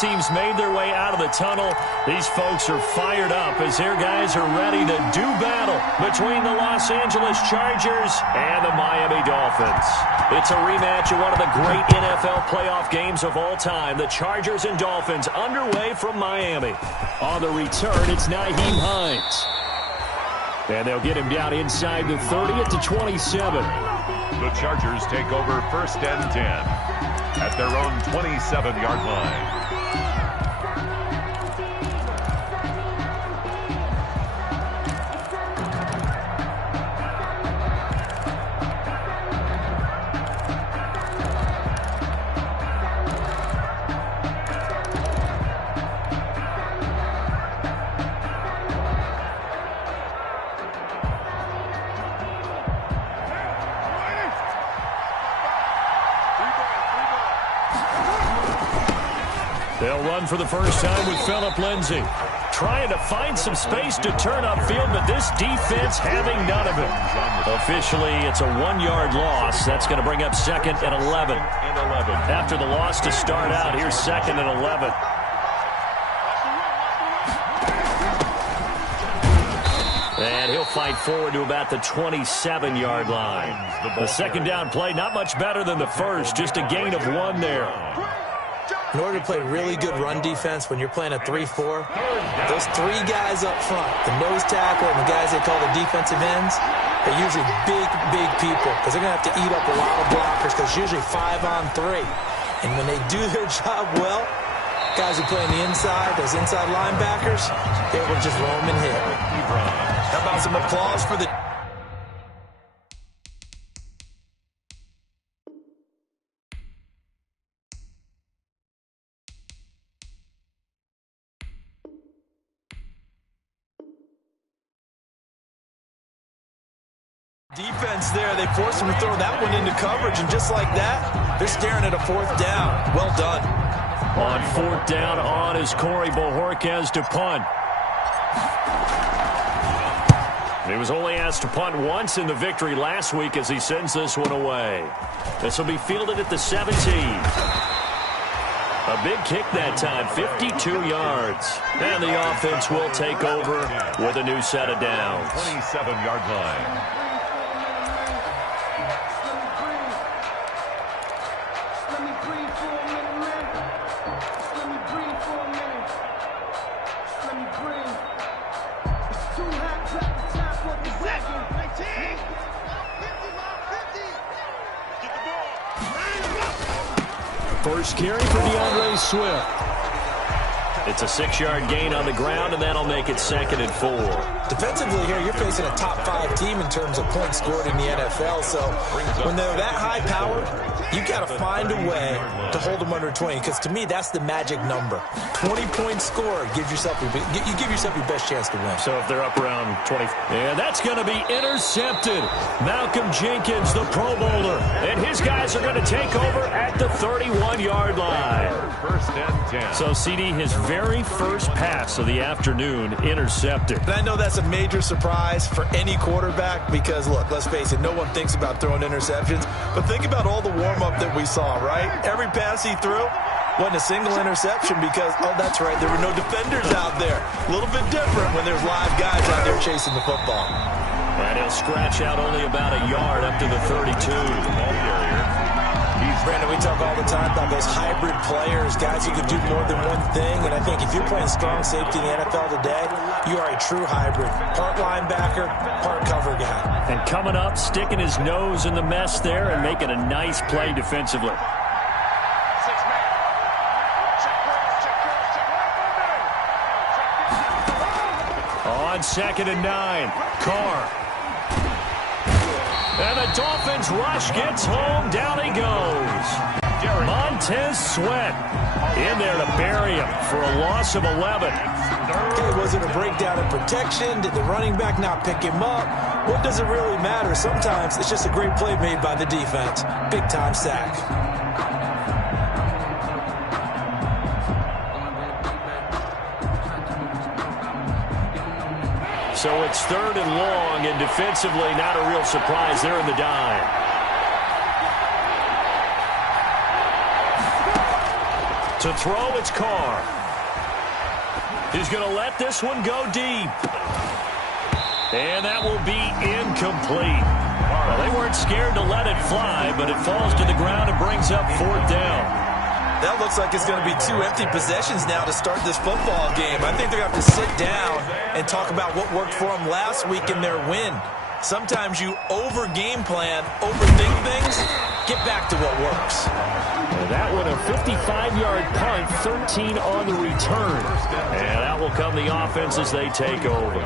team's made their way out of the tunnel. These folks are fired up as their guys are ready to do battle between the Los Angeles Chargers and the Miami Dolphins. It's a rematch of one of the great NFL playoff games of all time. The Chargers and Dolphins underway from Miami. On the return, it's Nyheim Hines. And they'll get him down inside the 30 at the 27. The Chargers take over 1st and 10 at their own 27-yard line. They'll run for the first time with Phillip Lindsay. Trying to find some space to turn upfield, but this defense having none of it. Officially, it's a 1-yard loss. That's going to bring up 2nd and 11. After the loss to start out, here's 2nd and 11. And he'll fight forward to about the 27-yard line. The second down play, not much better than the first, just a gain of 1 there. In order to play really good run defense when you're playing a 3-4, those 3 guys up front, the nose tackle and the guys they call the defensive ends, they're usually big people because they're going to have to eat up a lot of blockers because it's usually 5-on-3. And when they do their job well, guys who play on the inside, those inside linebackers, they will just roam and hit. How about some applause for the... defense there. They forced him to throw that one into coverage, and just like that, they're staring at a 4th down. Well done. On 4th down, on is Corey Bojorquez to punt. He was only asked to punt once in the victory last week as he sends this one away. This will be fielded at the 17. A big kick that time, 52 yards. And the offense will take over with a new set of downs. 27-yard line. First carry for DeAndre Swift. It's a 6-yard gain on the ground, and that'll make it 2nd and 4. Defensively here, you're facing a top 5 team in terms of points scored in the NFL. So when they're that high powered, you got to find a way to hold them under 20. Because to me, that's the magic number. 20 points scored, you give yourself your best chance to win. So if they're up around 20, and that's going to be intercepted. Malcolm Jenkins, the Pro Bowler, and his guys are going to take over at the 31-yard line. 1st and 10. So CD, his very first pass of the afternoon intercepted. And I know that's a major surprise for any quarterback because, look, let's face it, no one thinks about throwing interceptions. But think about all the warm-up that we saw, right? Every pass he threw wasn't a single interception because, oh, that's right, there were no defenders out there. A little bit different when there's live guys out there chasing the football. And he'll scratch out only about a yard up to the 32. Brandon, we talk all the time about those hybrid players, guys who can do more than one thing. And I think if you're playing strong safety in the NFL today, you are a true hybrid. Part linebacker, part cover guy. And coming up, sticking his nose in the mess there and making a nice play defensively. On 2nd and 9, Carr. And the Dolphins rush gets home. Down he goes. Montez Sweat in there to bury him for a loss of 11. Okay, was it a breakdown in protection? Did the running back not pick him up? What does it really matter? Sometimes it's just a great play made by the defense. Big-time sack. So it's 3rd and long, and defensively not a real surprise. They're in the dime. To throw, it's Carr. He's going to let this one go deep. And that will be incomplete. Well, they weren't scared to let it fly, but it falls to the ground and brings up 4th down. That looks like it's going to be 2 empty possessions now to start this football game. I think they're going to have to sit down and talk about what worked for them last week in their win. Sometimes you over-game plan, overthink things, get back to what works. And that one, a 55-yard punt, 13 on the return. And that will come the offense as they take over.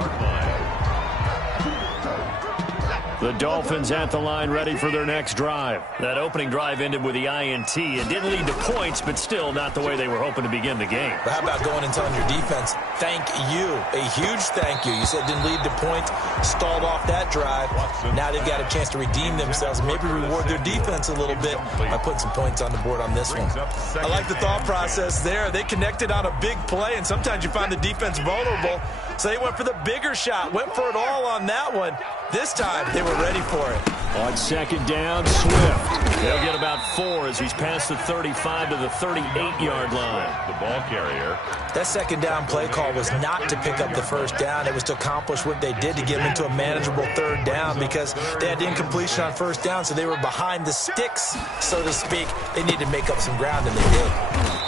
The Dolphins at the line, ready for their next drive. That opening drive ended with the INT. It didn't lead to points, but still not the way they were hoping to begin the game. But how about going and telling your defense, thank you, a huge thank you. You said it didn't lead to points, stalled off that drive. Now they've got a chance to redeem themselves and maybe reward their defense a little bit by putting some points on the board on this one. I like the thought process there. They connected on a big play, and sometimes you find the defense vulnerable. So they went for the bigger shot, went for it all on that one. This time, they were ready for it. On 2nd down, Swift. They'll get about 4 as he's past the 35 to the 38-yard line. The ball carrier. That 2nd down play call was not to pick up the 1st down. It was to accomplish what they did to get them into a manageable 3rd down because they had incompletion on 1st down, so they were behind the sticks, so to speak. They needed to make up some ground, and they did.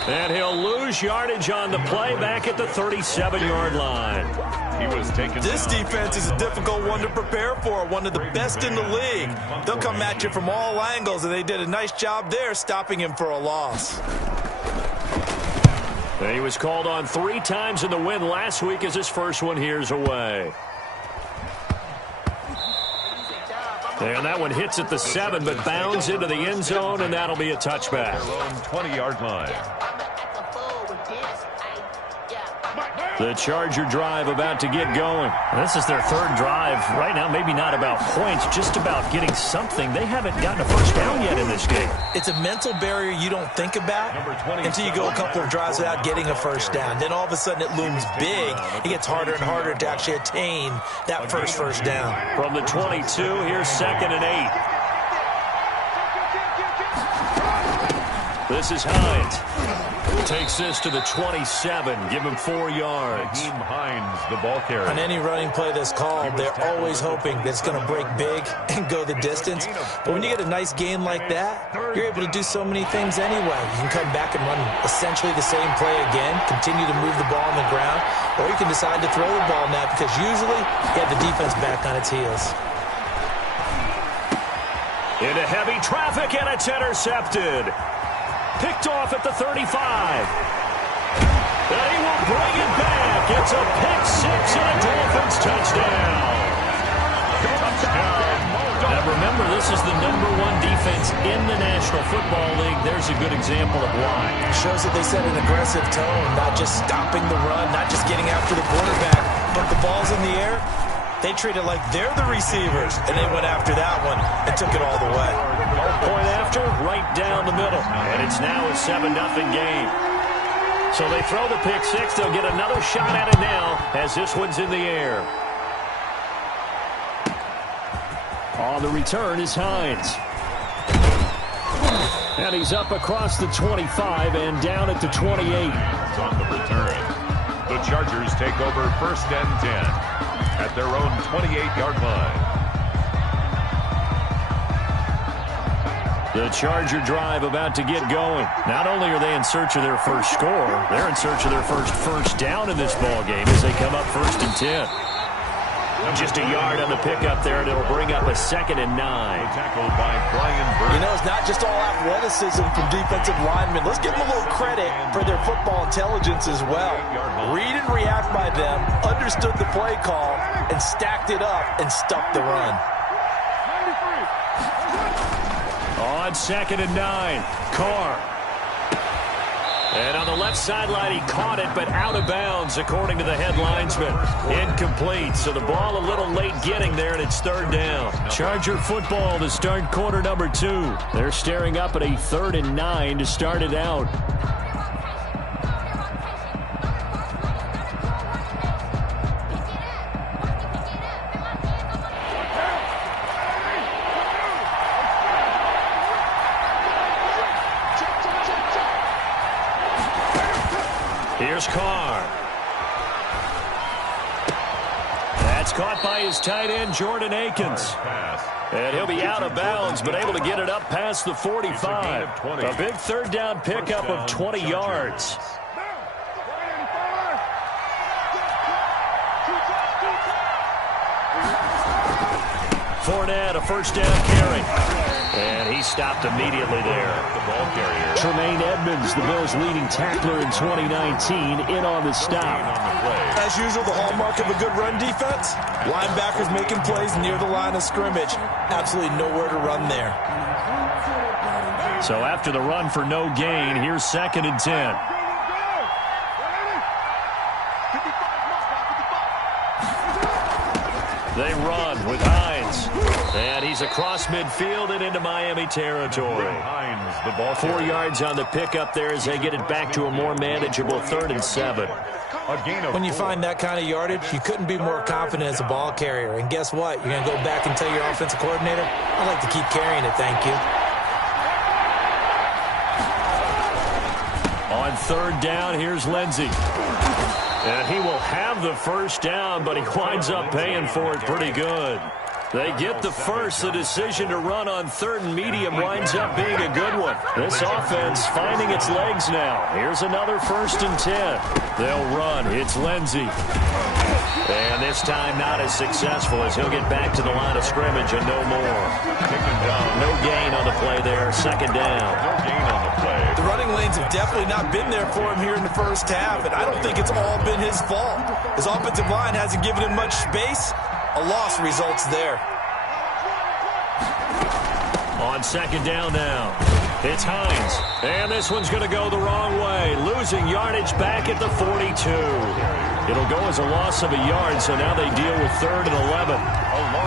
And he'll lose yardage on the play back at the 37-yard line. He was taken This defense is a difficult one to prepare for, one of the best in the league. They'll come at you from all angles, and they did a nice job there stopping him for a loss. He was called on 3 times in the win last week as his first one here's away. And that one hits at the 7, but bounds into the end zone, and that'll be a touchback. 20-yard line. The Charger drive about to get going. This is their 3rd drive. Right now, maybe not about points, just about getting something. They haven't gotten a first down yet in this game. It's a mental barrier you don't think about until you go a couple of drives without getting a first down. Then all of a sudden it looms big. It gets harder and harder to actually attain that first down. From the 22, here's 2nd and 8. This is Hines. Takes this to the 27. Give him 4 yards. Team Hines, the ball carrier. On any running play that's called, they're always hoping that it's going to break big and go the distance. But when you get a nice gain like that, you're able to do so many things anyway. You can come back and run essentially the same play again, continue to move the ball on the ground, or you can decide to throw the ball now because usually you have the defense back on its heels. Into heavy traffic, and it's intercepted. Picked off at the 35. And he will bring it back. It's a pick 6 and a Dolphins touchdown. Now remember, this is the #1 defense in the National Football League. There's a good example of why. Shows that they set an aggressive tone, not just stopping the run, not just getting after the quarterback, but the ball's in the air. They treat it like they're the receivers, and they went after that one and took it all the way. Point after, right down the middle. And it's now a 7-0 game. So they throw the pick 6. They'll get another shot at it now as this one's in the air. On the return is Hines. And he's up across the 25 and down at the 28. On the return. The Chargers take over 1st and 10 at their own 28-yard line. The Charger drive about to get going. Not only are they in search of their first score, they're in search of their first down in this ball game as they come up 1st and 10. Just a yard on the pickup there, and it'll bring up a 2nd and 9. Tackled by Brian Burke. You know, it's not just all athleticism from defensive linemen. Let's give them a little credit for their football intelligence as well. Read and react by them, understood the play call, and stacked it up and stuffed the run. On 2nd and 9, Carr. And on the left sideline, he caught it, but out of bounds, according to the head linesman. Incomplete, so the ball a little late getting there, and it's 3rd down. Charger football to start quarter number 2. They're staring up at a 3rd and 9 to start it out. Here's Carr. That's caught by his tight end, Jordan Akins. And he'll be out of bounds, but able to get it up past the 45. A big third down pickup of 20 yards. Fournette, a first down carry. And he stopped immediately there. The ball carrier. Tremaine Edmonds, the Bills' leading tackler in 2019, in on the stop. As usual, the hallmark of a good run defense, linebackers making plays near the line of scrimmage. Absolutely nowhere to run there. So after the run for no gain, here's 2nd and 10. They run with Hines. And he's across midfield and into Miami territory. Hines, the ball 4 yards on the pickup there as they get it back to a more manageable 3rd and 7. When you find that kind of yardage, you couldn't be more confident as a ball carrier. And guess what? You're going to go back and tell your offensive coordinator, I'd like to keep carrying it, thank you. On 3rd down, here's Lindsey. And he will have the first down, but he winds up paying for it pretty good. They get the first. The decision to run on 3rd and medium winds up being a good one. This offense finding its legs now. Here's another 1st and 10. They'll run. It's Lindsey. And this time not as successful as he'll get back to the line of scrimmage and no more. No gain on the play there. 2nd down. No gain on the play. The running lanes have definitely not been there for him here in the first half, and I don't think it's all been his fault. His offensive line hasn't given him much space. A loss results there. On 2nd down now, it's Hines. And this one's going to go the wrong way. Losing yardage back at the 42. It'll go as a loss of a yard, so now they deal with 3rd and 11.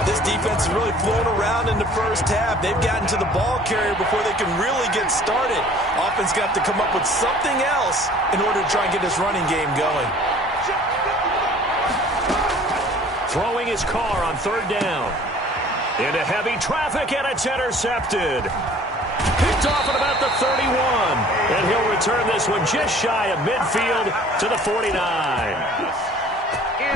This defense is really flown around in the first half. They've gotten to the ball carrier before they can really get started. Offense got to come up with something else in order to try and get this running game going. Throwing his car on 3rd down. Into heavy traffic, and it's intercepted. Picked off at about the 31. And he'll return this one just shy of midfield to the 49.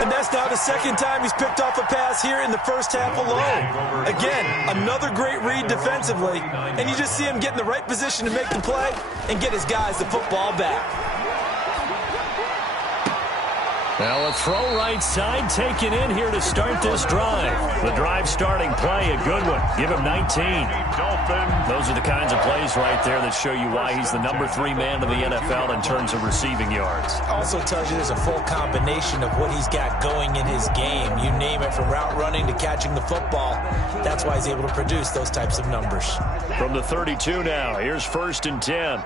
And that's now the 2nd time he's picked off a pass here in the first half alone. Again, another great read defensively. And you just see him get in the right position to make the play and get his guys the football back. Now a throw right side taken in here to start this drive. The drive starting play, a good one. Give him 19. Those are the kinds of plays right there that show you why he's the number 3 man in the NFL in terms of receiving yards. Also tells you there's a full combination of what he's got going in his game. You name it, from route running to catching the football. That's why he's able to produce those types of numbers. From the 32 now, here's 1st and 10.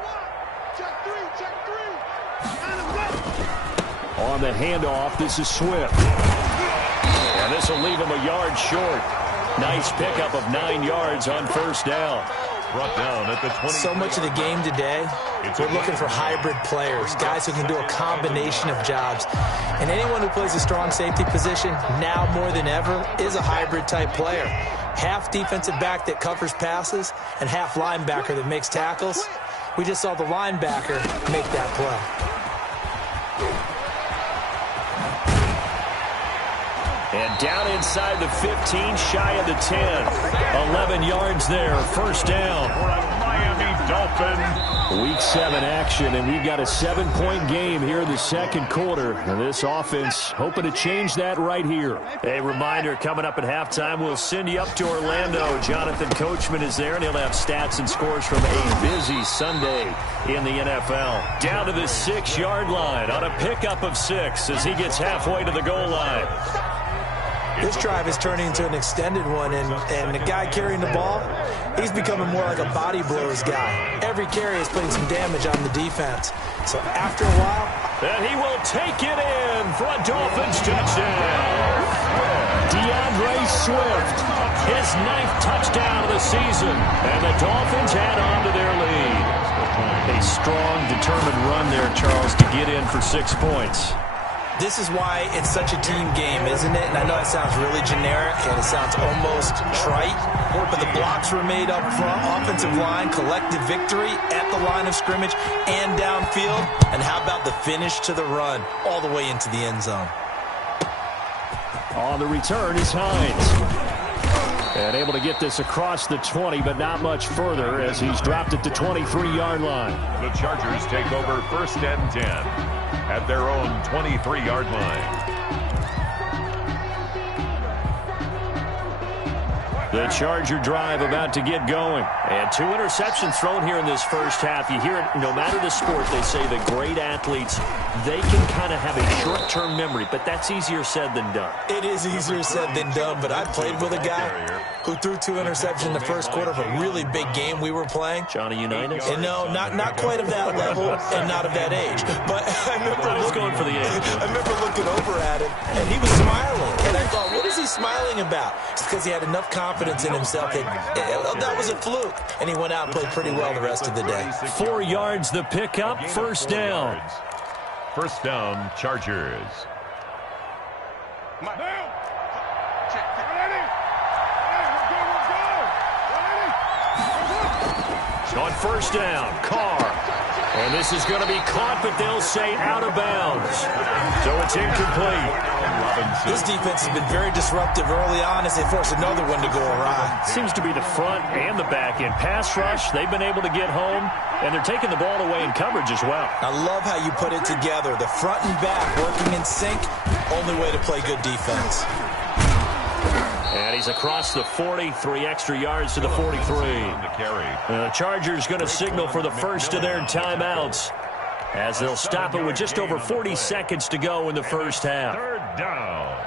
On the handoff, this is Swift. And this will leave him a yard short. Nice pickup of 9 yards on 1st down. Brought down at the 20. So much of the game today, we're looking for hybrid players, guys who can do a combination of jobs. And anyone who plays a strong safety position, now more than ever, is a hybrid type player. Half defensive back that covers passes and half linebacker that makes tackles. We just saw the linebacker make that play. And down inside the 15, shy of the 10. 11 yards there, 1st down. For a Miami Dolphin. Week 7 action, and we've got a 7-point game here in the 2nd quarter. And this offense hoping to change that right here. A reminder, coming up at halftime, we'll send you up to Orlando. Jonathan Coachman is there, and he'll have stats and scores from a busy Sunday in the NFL. Down to the 6-yard line on a pickup of 6 as he gets halfway to the goal line. This drive is turning into an extended one, and the guy carrying the ball, he's becoming more like a body blows guy. Every carry is putting some damage on the defense. So after a while... And he will take it in for a Dolphins touchdown. DeAndre Swift, his 9th touchdown of the season, and the Dolphins add on to their lead. A strong, determined run there, Charles, to get in for 6 points. This is why it's such a team game, isn't it? And I know it sounds really generic and it sounds almost trite, but the blocks were made up front, offensive line, collective victory at the line of scrimmage and downfield. And how about the finish to the run all the way into the end zone? On the return is Hines. And able to get this across the 20, but not much further as he's dropped it to 23-yard line. The Chargers take over 1st and 10 at their own 23-yard line. The Charger drive about to get going. And 2 interceptions thrown here in this first half. You hear it, no matter the sport, they say the great athletes, they can kind of have a short-term memory, but that's easier said than done. It is easier said than done, but I played with a guy who threw 2 interceptions in the first quarter of a really big game we were playing. Johnny Unitas? And no, not quite of that level and not of that age. But I was going for the age. I remember looking over at him, and he was smiling. And I thought, what is he smiling about? It's because he had enough confidence in himself that was a fluke. And he went out and played pretty well the rest of the day. 4 yards the pickup, 1st down. 1st down, Chargers. On 1st down, Carr. And this is going to be caught, but they'll say out of bounds. So it's incomplete. This defense has been very disruptive early on as they force another one to go awry. Seems to be the front and the back end. Pass rush, they've been able to get home, and they're taking the ball away in coverage as well. I love how you put it together. The front and back working in sync, only way to play good defense. And he's across the 40, 3 extra yards to the 43. The Chargers going to signal for the first of their timeouts as they'll stop it with just over 40 seconds to go in the first half. 3rd down.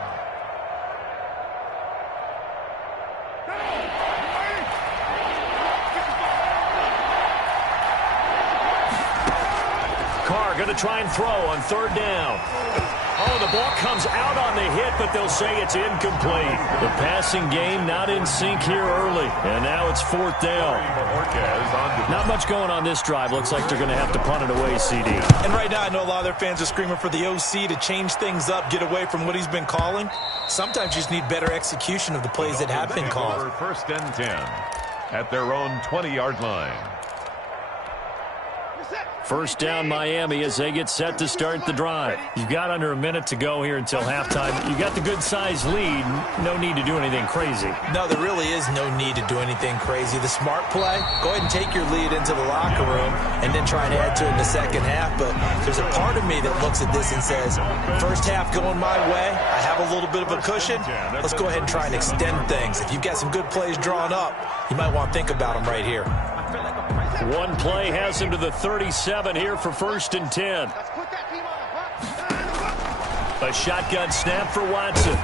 Carr going to try and throw on 3rd down. Oh, the ball comes out on the hit, but they'll say it's incomplete. The passing game not in sync here early. And now it's 4th down. Not much going on this drive. Looks like they're going to have to punt it away, CD. And right now I know a lot of their fans are screaming for the OC to change things up, get away from what he's been calling. Sometimes you just need better execution of the plays that have been called. 1st and 10 at their own 20-yard line. 1st down Miami as they get set to start the drive. You've got under a minute to go here until halftime. You've got the good-sized lead. No need to do anything crazy. No, there really is no need to do anything crazy. The smart play, go ahead and take your lead into the locker room and then try and add to it in the second half. But there's a part of me that looks at this and says, first half going my way, I have a little bit of a cushion. Let's go ahead and try and extend things. If you've got some good plays drawn up, you might want to think about them right here. One play has him to the 37 here for 1st and 10. A shotgun snap for Watson.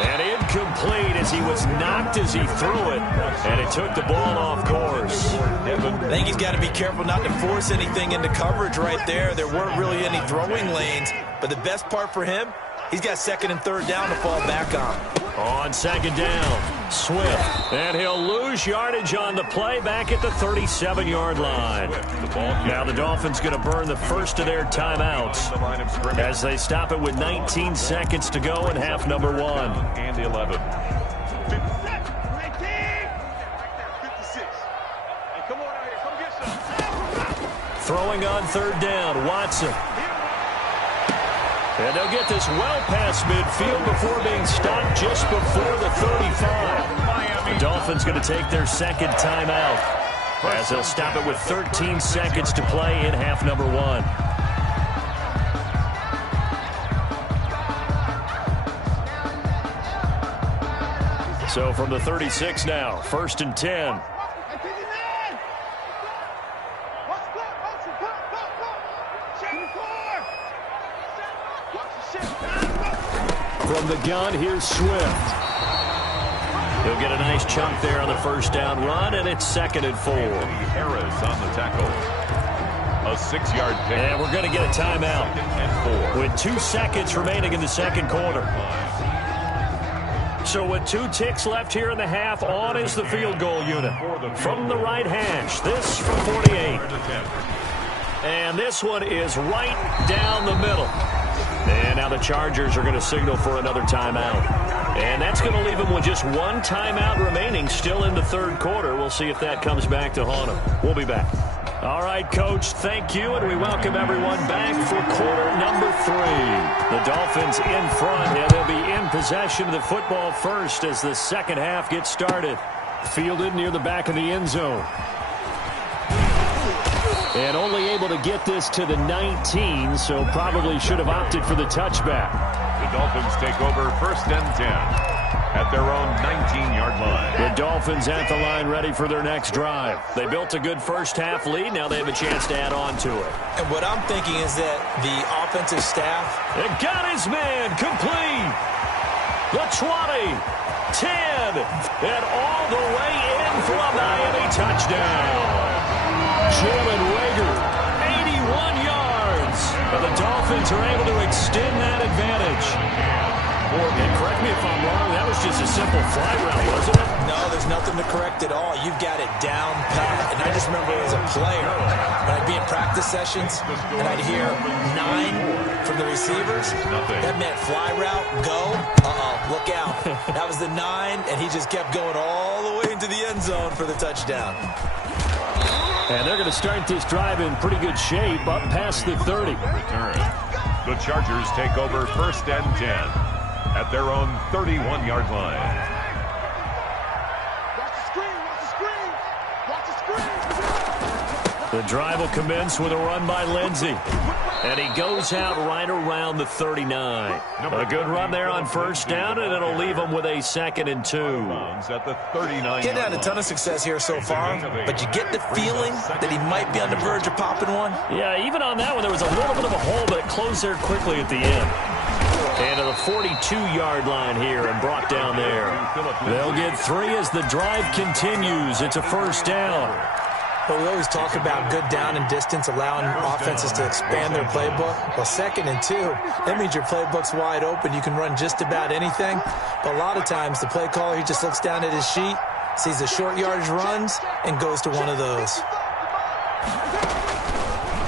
And incomplete as he was knocked as he threw it. And it took the ball off course. I think he's got to be careful not to force anything into coverage right there. There weren't really any throwing lanes. But the best part for him, he's got 2nd and 3rd down to fall back on. On 2nd down, Swift. And he'll lose yardage on the play back at the 37-yard line. Now the Dolphins going to burn the first of their timeouts as they stop it with 19 seconds to go in half number 1. And 11. Throwing on 3rd down, Watson. And they'll get this well past midfield before being stopped just before the 35. The Dolphins going to take their 2nd timeout as they'll stop it with 13 seconds to play in half number 1. So from the 36 now, 1st and 10. From the gun, here's Swift. He'll get a nice chunk there on the 1st down run, and it's 2nd and 4. Harris on the tackle. A 6-yard pick. And we're going to get a timeout. 2nd and 4. With 2 seconds remaining in the 2nd quarter. So with 2 ticks left here in the half, on is the field goal unit. From the right hash, this from 48. And this one is right down the middle. And now the Chargers are going to signal for another timeout. And that's going to leave them with just one timeout remaining still in the third quarter. We'll see if that comes back to haunt them. We'll be back. All right, Coach, thank you, and we welcome everyone back for quarter number 3. The Dolphins in front, and they'll be in possession of the football first as the second half gets started. Fielded near the back of the end zone. And only able to get this to the 19, so probably should have opted for the touchback. The Dolphins take over first and 10 at their own 19-yard line. The Dolphins at the line ready for their next drive. They built a good first-half lead. Now they have a chance to add on to it. And what I'm thinking is that the offensive staff... It got his man complete. The 20, 10, and all the way in for a Miami touchdown. Jalen Reagor, 81 yards. And the Dolphins are able to extend that advantage. And correct me if I'm wrong, that was just a simple fly route, wasn't it? No, there's nothing to correct at all. You've got it down pat. And I just remember as a player, when I'd be in practice sessions, and I'd hear 9 from the receivers, that meant fly route, go, look out. That was the 9, and he just kept going all the way into the end zone for the touchdown. And they're going to start this drive in pretty good shape up past the 30. Return. The Chargers take over first and 10 at their own 31-yard line. Watch the screen, watch the screen, watch the screen. The drive will commence with a run by Lindsey. And he goes out right around the 39. A good run there on first down, and it'll leave him with a 2nd and 2. At the 39. Getting had a ton of success here so far, but you get the feeling that he might be on the verge of popping one. Yeah, even on that one, there was a little bit of a hole, but it closed there quickly at the end. And to the 42-yard line here and brought down there. They'll get 3 as the drive continues. It's a first down. Well, we always talk about good down and distance, allowing offenses to expand their playbook. Well, 2nd and 2, that means your playbook's wide open. You can run just about anything. But a lot of times, the play caller, he just looks down at his sheet, sees the short yardage runs, and goes to one of those.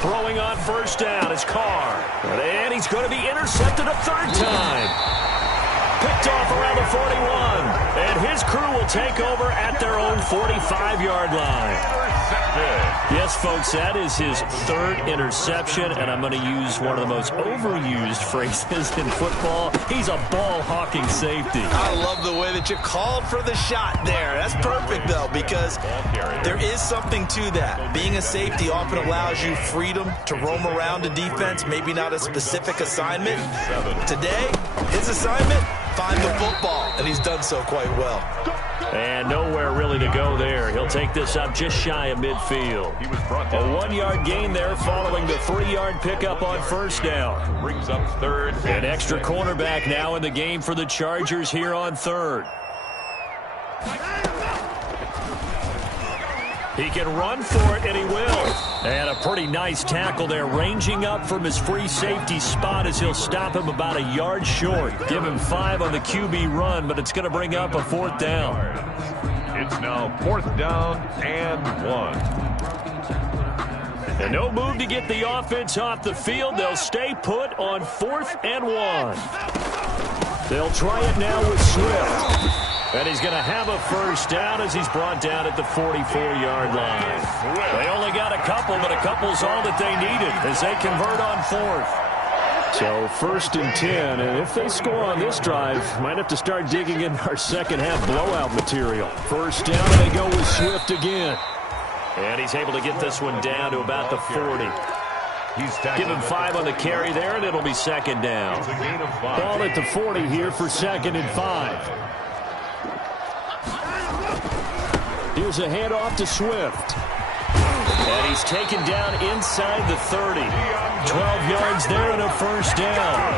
Throwing on first down is Carr. And he's going to be intercepted a 3rd time. Picked off around the 41. And his crew will take over at their own 45-yard line. Yes, folks, that is his 3rd interception, and I'm going to use one of the most overused phrases in football. He's a ball-hawking safety. I love the way that you called for the shot there. That's perfect, though, because there is something to that. Being a safety often allows you freedom to roam around a defense, maybe not a specific assignment. Today, his assignment, find the football, and he's done so quite well. And nowhere really to go there. He'll take this up just shy of midfield. A 1-yard gain there following the 3-yard pickup on first down. Brings up 3rd. An extra cornerback now in the game for the Chargers here on 3rd. He can run for it, and he will. And a pretty nice tackle there, ranging up from his free safety spot as he'll stop him about a yard short. Give him 5 on the QB run, but it's going to bring up a 4th down. It's now 4th down and 1. And no move to get the offense off the field. They'll stay put on 4th and 1. They'll try it now with Swift. And he's going to have a first down as he's brought down at the 44-yard line. They only got a couple, but a couple's all that they needed as they convert on 4th. So 1st and 10, and if they score on this drive, might have to start digging in our second-half blowout material. First down, and they go with Swift again. And he's able to get this one down to about the 40. Give him 5 on the carry there, and it'll be 2nd down. Ball at the 40 here for 2nd and 5. Here's a handoff to Swift. And he's taken down inside the 30. 12 yards there and a first down.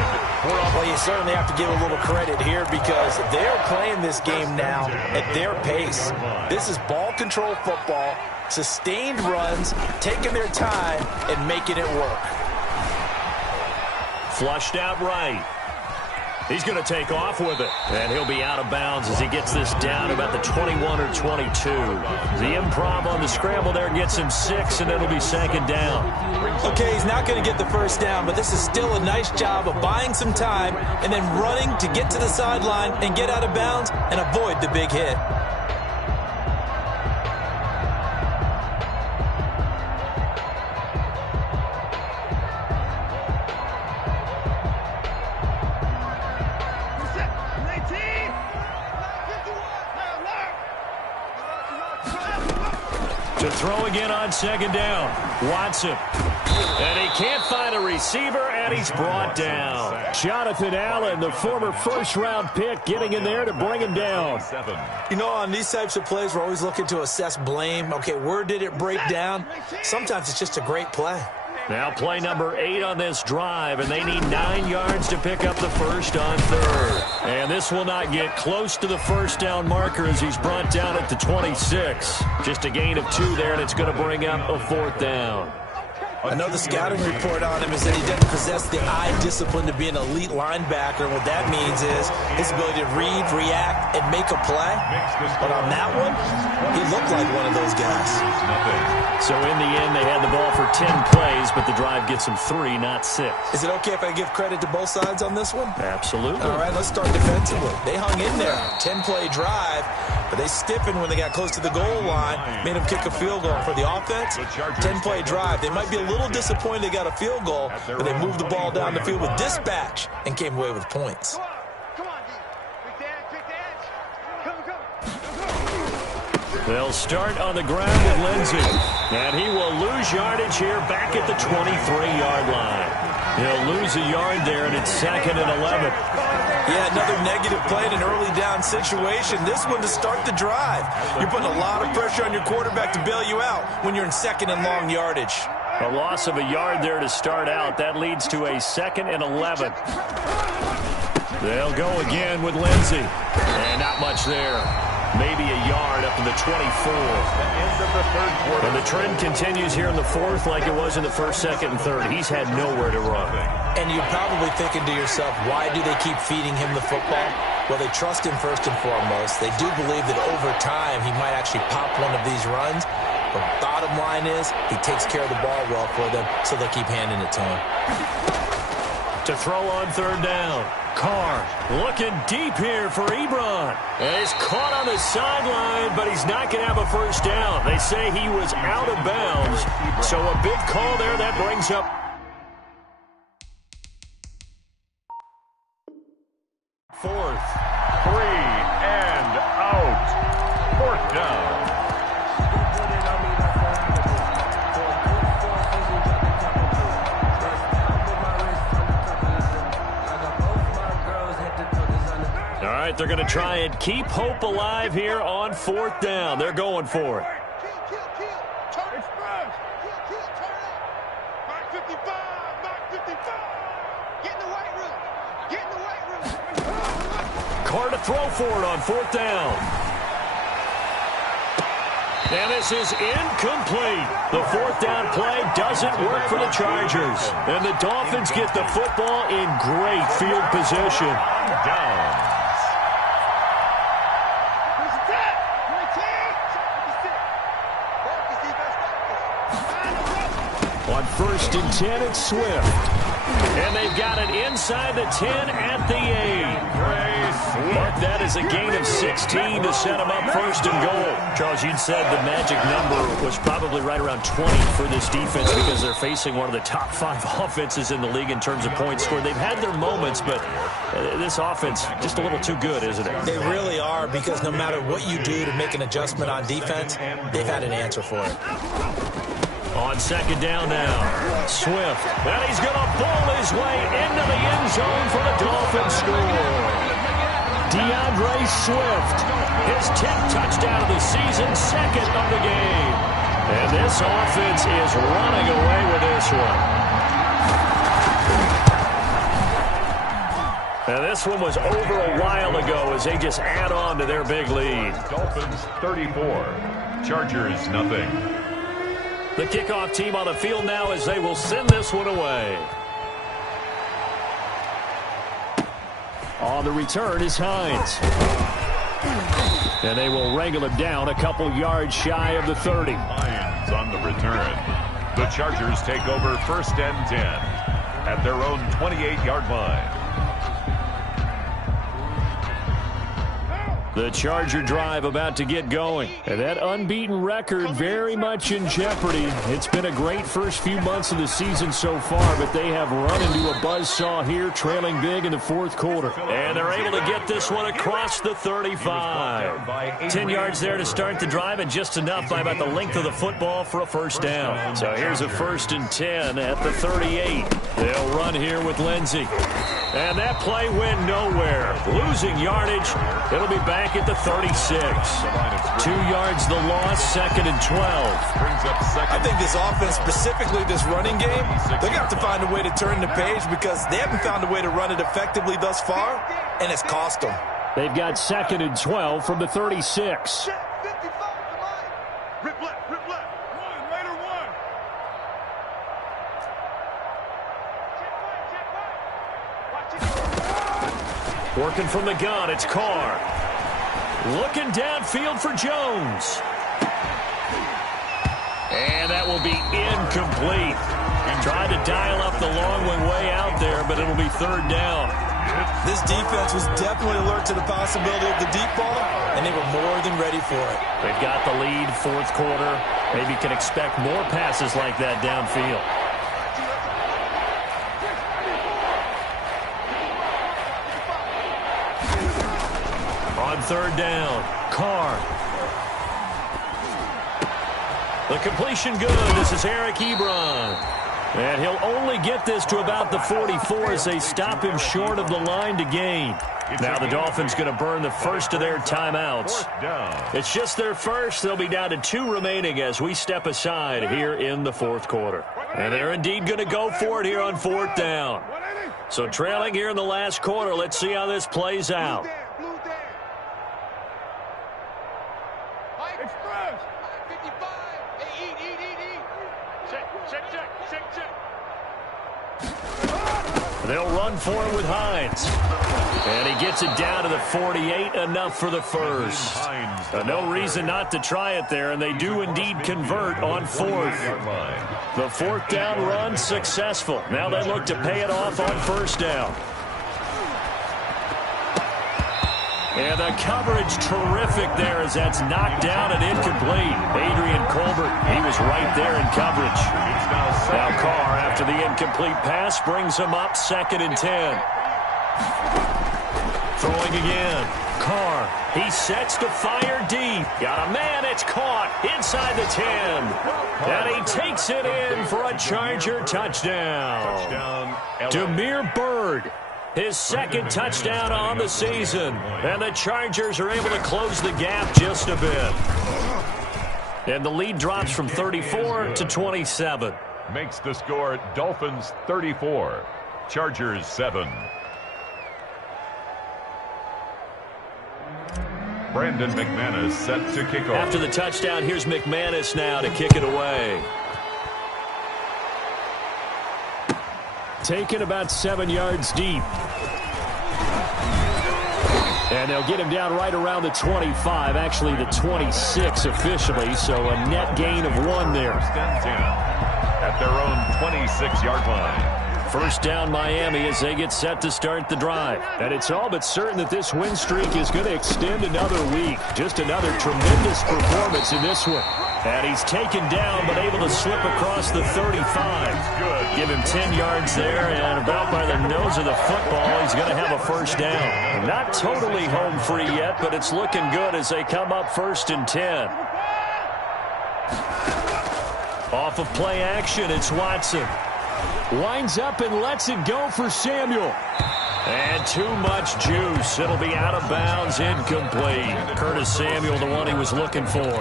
Well, you certainly have to give a little credit here because they're playing this game now at their pace. This is ball control football, sustained runs, taking their time and making it work. Flushed out right. He's going to take off with it. And he'll be out of bounds as he gets this down to about the 21 or 22. The improv on the scramble there gets him 6, and it'll be 2nd down. Okay, he's not going to get the first down, but this is still a nice job of buying some time and then running to get to the sideline and get out of bounds and avoid the big hit. To throw again on 2nd down. Watson. And he can't find a receiver, and he's brought down. Jonathan Allen, the former first-round pick, getting in there to bring him down. You know, on these types of plays, we're always looking to assess blame. Okay, where did it break down? Sometimes it's just a great play. Now play number 8 on this drive, and they need 9 yards to pick up the first on 3rd. And this will not get close to the first down marker as he's brought down at the 26. Just a gain of 2 there, and it's going to bring up a 4th down. I know the scouting report on him is that he doesn't possess the eye discipline to be an elite linebacker. What that means is his ability to read, react, and make a play. But on that one, he looked like one of those guys. So in the end, they had the ball for 10 plays, but the drive gets them 3, not 6. Is it okay if I give credit to both sides on this one? Absolutely. All right, let's start defensively. They hung in there. 10-play drive, but they stiffened when they got close to the goal line, made them kick a field goal. For the offense, 10-play drive. They might be a little disappointed they got a field goal, but they moved the ball down the field with dispatch and came away with points. They'll start on the ground with Lindsey, and he will lose yardage here back at the 23-yard line. He'll lose a yard there, and it's 2nd and 11. Yeah, another negative play in an early down situation. This one to start the drive. You're putting a lot of pressure on your quarterback to bail you out when you're in 2nd and long yardage. A loss of a yard there to start out. That leads to a 2nd and 11. They'll go again with Lindsey. And not much there. Maybe a yard up to the 24. And the trend continues here in the 4th like it was in the 1st, 2nd, and 3rd. He's had nowhere to run. And you're probably thinking to yourself, why do they keep feeding him the football? Well, they trust him first and foremost. They do believe that over time he might actually pop one of these runs. But bottom line is he takes care of the ball well for them, so they keep handing it to him. To throw on 3rd down. Carr looking deep here for Ebron. And he's caught on the sideline, but he's not going to have a first down. They say he was out of bounds. So a big call there. That brings up 4th. 3 and out. 4th down. All right, they're going to try and keep hope alive here on 4th down. They're going for it. Turn it first. Turn it. Mark 55. Mark 55. Get in the weight room. Get in the weight room. Carr to throw for it on 4th down. And this is incomplete. The 4th down play doesn't work for the Chargers. And the Dolphins get the football in great field position. Down. On 1st and 10, it's Swift. And they've got it inside the 10 at the 8. But that is a gain of 16 to set them up 1st and goal. Charles, you'd said the magic number was probably right around 20 for this defense because they're facing one of the top 5 offenses in the league in terms of points scored. They've had their moments, but this offense just a little too good, isn't it? They really are, because no matter what you do to make an adjustment on defense, they've had an answer for it. On 2nd down now, Swift. And he's going to ball his way into the end zone for the Dolphins score. DeAndre Swift, his 10th touchdown of the season, 2nd of the game. And this offense is running away with this one. And this one was over a while ago as they just add on to their big lead. Dolphins 34. Chargers nothing. The kickoff team on the field now as they will send this one away. On the return is Hines. And they will wrangle him down a couple yards shy of the 30. Hines on the return. The Chargers take over 1st and 10 at their own 28-yard line. The Charger drive about to get going. And that unbeaten record very much in jeopardy. It's been a great first few months of the season so far, but they have run into a buzzsaw here, trailing big in the fourth quarter. And they're able to get this one across the 35. 10 yards there to start the drive, and just enough by about the length of the football for a first down. So here's a 1st and 10 at the 38. They'll run here with Lindsey. And that play went nowhere. Losing yardage. It'll be back at the 36. 2 yards the loss, 2nd and 12. I think this offense, specifically this running game, they're going to have to find a way to turn the page because they haven't found a way to run it effectively thus far, and it's cost them. They've got 2nd and 12 from the 36. Rip left, rip left. One, later one. Working from the gun, it's Carr. Looking downfield for Jones. And that will be incomplete. Tried to dial up the long one way out there, but it'll be 3rd down. This defense was definitely alert to the possibility of the deep ball, and they were more than ready for it. They've got the lead, 4th quarter. Maybe can expect more passes like that downfield. On 3rd down, Carr. The completion good. This is Eric Ebron. And he'll only get this to about the 44 as they stop him short of the line to gain. Now the Dolphins going to burn the first of their timeouts. It's just their first. They'll be down to 2 remaining as we step aside here in the 4th quarter. And they're indeed going to go for it here on 4th down. So trailing here in the last quarter, let's see how this plays out. They'll run for it with Hines. And he gets it down to the 48, enough for the first. No reason not to try it there, and they do indeed convert on 4th. The 4th down run successful. Now they look to pay it off on 1st down. And the coverage terrific there as that's knocked down and incomplete. Adrian Colbert, he was right there in coverage. Now Carr, after the incomplete pass, brings him up 2nd and 10. Throwing again. Carr, he sets to fire deep. Got a man, it's caught inside the 10. And he takes it in for a Charger touchdown. Damiere Byrd. His 2nd touchdown on the season. And the Chargers are able to close the gap just a bit. And the lead drops from 34 to 27. Makes the score Dolphins 34, Chargers 7. Brandon McManus set to kick off. After the touchdown, here's McManus now to kick it away. Taken about 7 yards deep. And they'll get him down right around the 25, actually the 26 officially, so a net gain of 1 there. 1st and 10 at their own 26-yard line. 1st down Miami as they get set to start the drive. And it's all but certain that this win streak is going to extend another week. Just another tremendous performance in this one. And he's taken down but able to slip across the 35. Give him 10 yards there, and about by the nose of the football, he's going to have a 1st down. Not totally home free yet, but it's looking good as they come up 1st and 10. Off of play action, it's Watson. Winds up and lets it go for Samuel. And too much juice. It'll be out of bounds, incomplete. Curtis Samuel, the one he was looking for.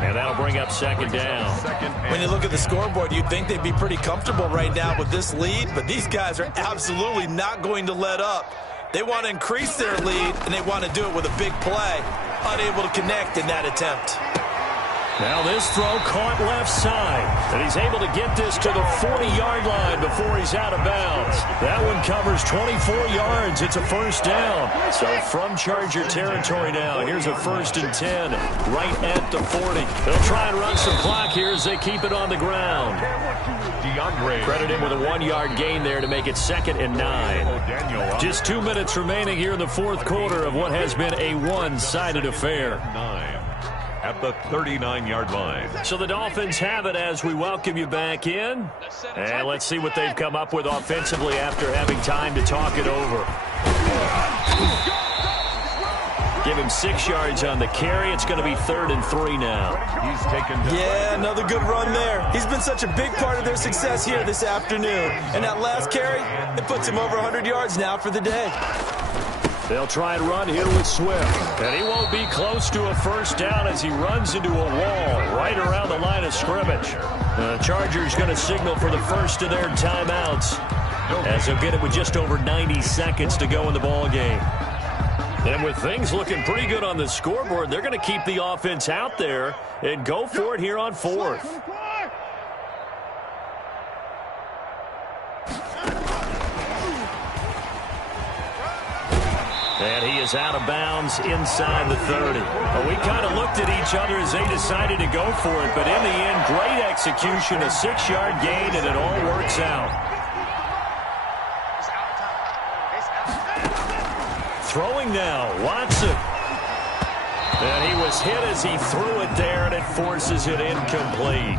And that'll bring up 2nd down. When you look at the scoreboard, you'd think they'd be pretty comfortable right now with this lead, but these guys are absolutely not going to let up. They want to increase their lead, and they want to do it with a big play. Unable to connect in that attempt. Now this throw caught left side. And he's able to get this to the 40-yard line before he's out of bounds. That one covers 24 yards. It's a first down. So from Charger territory now, here's a 1st and 10 right at the 40. They'll try and run some clock here as they keep it on the ground. Credit him with a 1-yard gain there to make it 2nd and 9. Just 2 minutes remaining here in the fourth quarter of what has been a one-sided affair. 9 at the 39-yard line. So the Dolphins have it as we welcome you back in. And let's see what they've come up with offensively after having time to talk it over. Give him 6 yards on the carry. It's going to be 3rd and 3 now. He's taken. Yeah, another good run there. He's been such a big part of their success here this afternoon. And that last carry, it puts him over 100 yards now for the day. They'll try and run here with Swift. And he won't be close to a first down as he runs into a wall right around the line of scrimmage. The Chargers going to signal for the first of their timeouts as they'll get it with just over 90 seconds to go in the ball game. And with things looking pretty good on the scoreboard, they're going to keep the offense out there and go for it here on 4th. And he is out of bounds inside the 30. Well, we kind of looked at each other as they decided to go for it, but in the end, great execution, a 6-yard gain, and it all works out. Throwing now, Watson. And he was hit as he threw it there, and it forces it incomplete.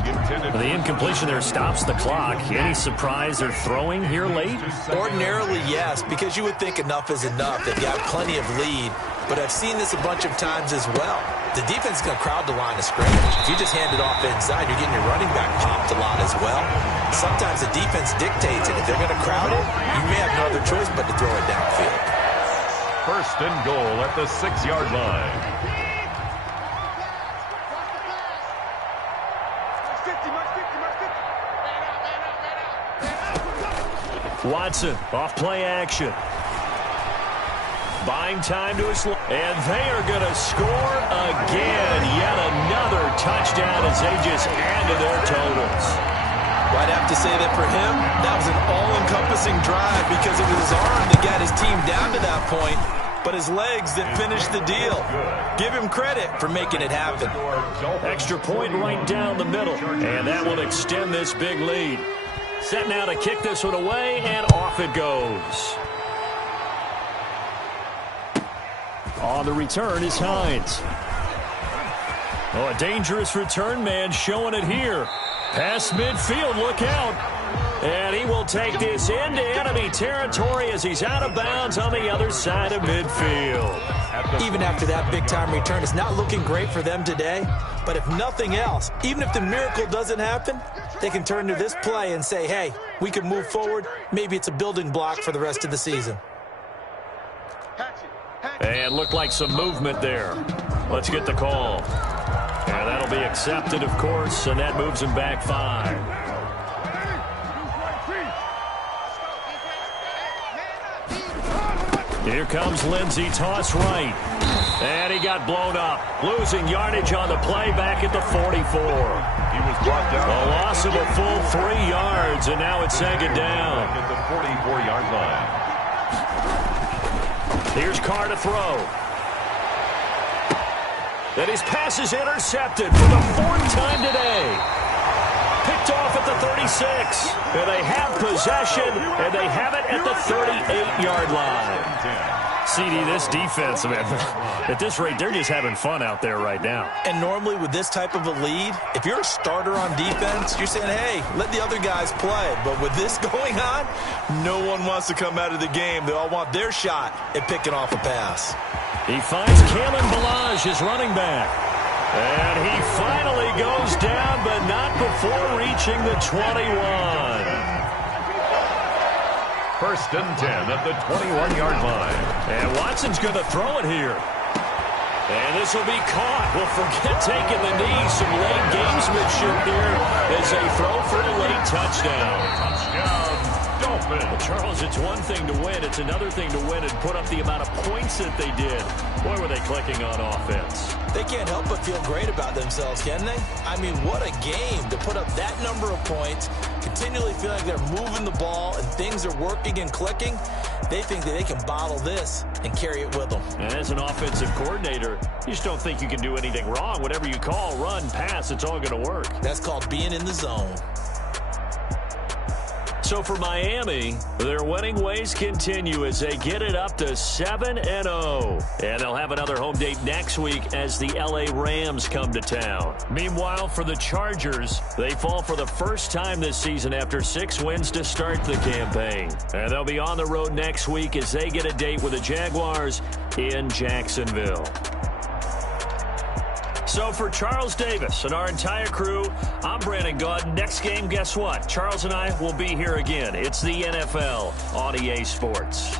The incompletion there stops the clock. Any surprise they're throwing here late? Ordinarily, yes, because you would think enough is enough. They've got plenty of lead, but I've seen this a bunch of times as well. The defense is going to crowd the line of scrimmage. If you just hand it off inside, you're getting your running back popped a lot as well. Sometimes the defense dictates it. If they're going to crowd it, you may have no other choice but to throw it downfield. 1st and goal at the 6-yard line. Watson off play action. Buying time to his and they are going to score again. Yet another touchdown as they just add to their totals. Well, I'd have to say that for him, that was an all-encompassing drive because it was his arm that got his team down to that point, but his legs that finished the deal. Give him credit for making it happen. Extra point right down the middle, and that will extend this big lead. Set now to kick this one away, and off it goes. On the return is Hines. Oh, a dangerous return man showing it here. Past midfield, look out. And he will take this into enemy territory as he's out of bounds on the other side of midfield. Even after that big-time return, it's not looking great for them today. But if nothing else, even if the miracle doesn't happen, they can turn to this play and say, hey, we can move forward. Maybe it's a building block for the rest of the season. And looked like some movement there. Let's get the call. And that'll be accepted, of course, and that moves him back 5. Here comes Lindsey, toss right. And he got blown up. Losing yardage on the play back at the 44. He was brought down. A loss of a full 3 yards, and now it's 2nd down. At the 44-yard line. Here's Carr to throw. And his pass is intercepted for the 4th time today. Picked off at the 36. And they have possession, and they have it at the 38-yard line. CD, this defense, man, at this rate, they're just having fun out there right now. And normally with this type of a lead, if you're a starter on defense, you're saying, hey, let the other guys play. But with this going on, no one wants to come out of the game. They all want their shot at picking off a pass. He finds Kalen Ballage, his running back. And he finally goes down, but not before reaching the 21. 1st and 10 at the 21-yard line. And Watson's going to throw it here. And this will be caught. Well, forget taking the knee. Some late gamesmanship here as they throw for a late touchdown. Touchdown, baseman. Charles, it's one thing to win. It's another thing to win and put up the amount of points that they did. Boy, were they clicking on offense. They can't help but feel great about themselves, can they? I mean, what a game to put up that number of points, continually feel like they're moving the ball and things are working and clicking. They think that they can bottle this and carry it with them. And as an offensive coordinator, you just don't think you can do anything wrong. Whatever you call, run, pass, it's all going to work. That's called being in the zone. So for Miami, their winning ways continue as they get it up to 7-0. And they'll have another home date next week as the LA Rams come to town. Meanwhile, for the Chargers, they fall for the first time this season after 6 wins to start the campaign. And they'll be on the road next week as they get a date with the Jaguars in Jacksonville. So for Charles Davis and our entire crew, I'm Brandon Gaudin. Next game, guess what? Charles and I will be here again. It's the NFL on EA Sports.